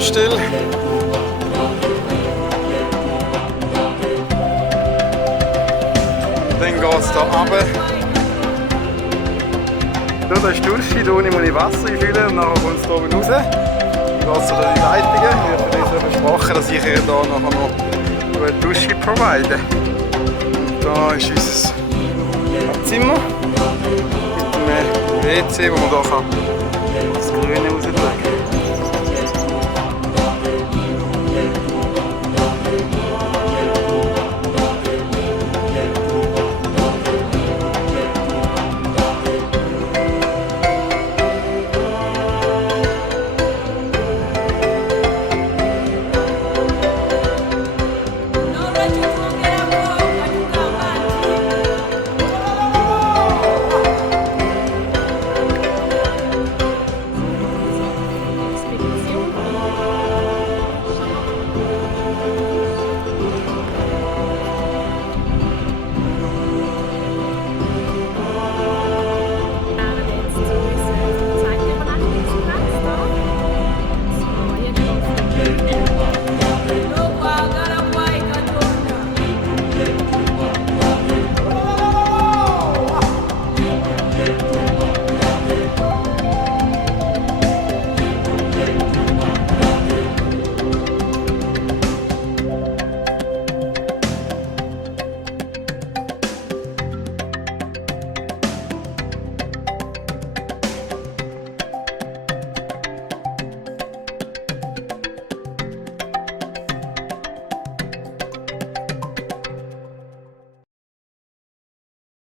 schon still. Dann geht es hier runter. Da ist die Dusche, hier unten muss ich Wasser einfüllen und nachher kommt es hier oben raus. Dann geht es zu den Leitungen. Ich habe dir versprochen, dass ich hier nachher noch eine Dusche provide. Und da ist unser Zimmer mit dem WC, wo man hier das Grüne raus tun kann.